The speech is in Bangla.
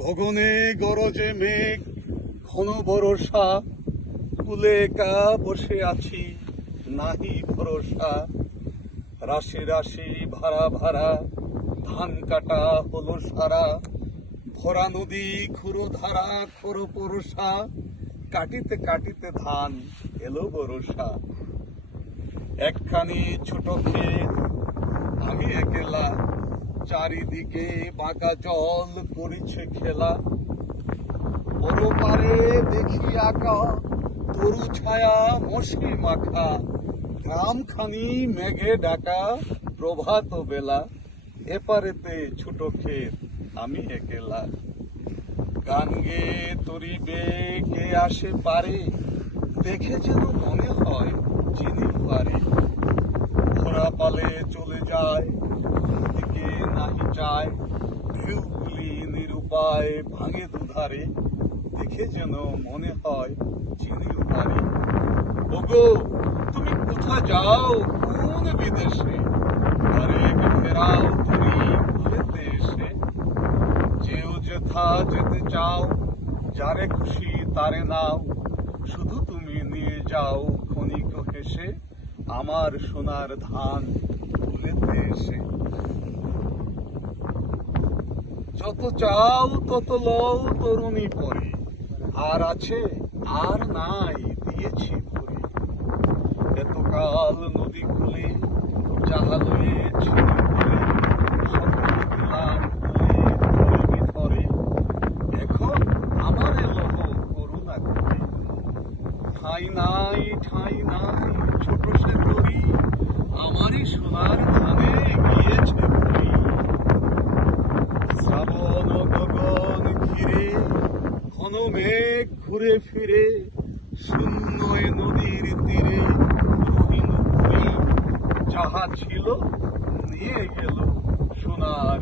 গগনে গরজে মেঘ, ঘন বরষা, কুলে একা বসে আছি, নাহি ভরসা। রাশি রাশি ভাড়া ভাড়া, ধান কাটা হলো সারা। ভরা নদী খুরো ধারা, খোরো পরশা, কাটিতে কাটিতে ধান এলো বরষা। একখানি ছোট ক্ষেত, আমি একলা, চারিদিকে বাঁকা জল করিছে খেলা। পরপারে দেখি আঁকা তরু ছায়া মশি মাখা, গ্রামখানি মেঘে ডাকা প্রভাত বেলা। এপারেতে ছোট ক্ষেত, আমি একলা। গান গেয়ে তরিবে কে আসে পারে, দেখে যেন মনে হয় চিনি পারে। ঘোড়া পালে চলে যায়, দিকে নাহি চায়, ঢেউগুলি নিরুপায় ভাঙে দুধারে, দেখে যেন মনে হয় চিনির পারে। ওগো, তুমি কোথা যাও কোন বিদেশে, আরেক ফেরাও তুমি ভুলেতে এসে। যেও যেথা যেতে চাও, যারে খুশি তারে নাও, শুধু তুমি নিয়ে যাও ক্ষণিক হেসে আমার সোনার ধান ভুলেতে এসে। যত চাও তত লও তরুণী পরে, আর আছে আর নাই দিয়েছি ভরে। এতকাল নদী খুলে যাহা লয়েছি ভরে, সকল দিলাম খুলে ধরে বিধরে। এখন আমারে লহ করুণা করে। ঠাঁই নাই ঠাঁই নাই ছোট সে তরি, আমারই সোনার ধানে গিয়েছে ভরি। শ্রাবণ গগন ঘিরে, ঘন মেঘ ঘুরে ফিরে, শূন্য এ নদীর তীরে রহিল ভুঁই। যাহা ছিল নিয়ে গেল সোনার